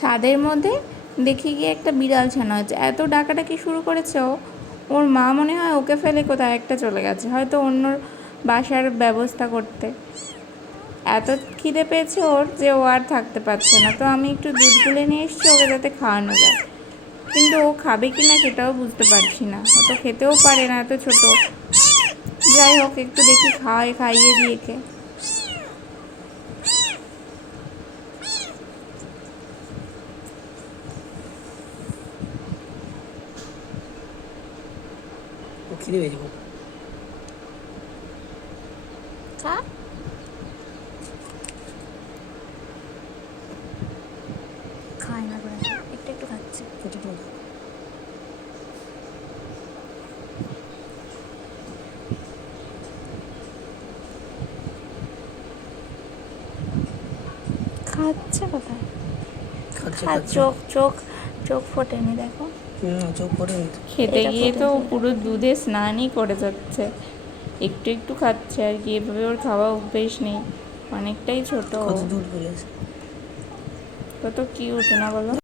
ছাদের মধ্যে দেখি গিয়ে একটা বিড়াল ছানা হচ্ছে, এত ডাকাডাকি শুরু করেছে ও। ওর মা মনে হয় ওকে ফেলে কোথায় একটা চলে গেছে, হয়তো অন্য বাসার ব্যবস্থা করতে। এত খিদে পেয়েছে ওর যে ও আর থাকতে পারছে না। তো আমি একটু দুধ গুলে নিয়ে এসেছি ওকে যাতে খাওয়ানো যায়, কিন্তু ও খাবে কি না সেটাও বুঝতে পারছি না। ও তো খেতেও পারে না, এত ছোট। যাই হোক, একটু দেখি খাইয়ে দিয়ে একে। খিদে পেয়েছে খুব। খা। খায় না করে একটু একটু খাচ্ছে। খাচ্ছে কোথায়? চোখ চোখ চোখ ফোটেনি, দেখো। চোখ ফোটেনি। খেতে গিয়ে তো পুরো দুধে স্নানই করে যাচ্ছে। একটু একটু খাচ্ছে আর কি, এভাবে ওর খাওয়া অভ্যেস নেই, অনেকটাই ছোট। কত দুধ পড়ে আছে। কত কিউট না বলো?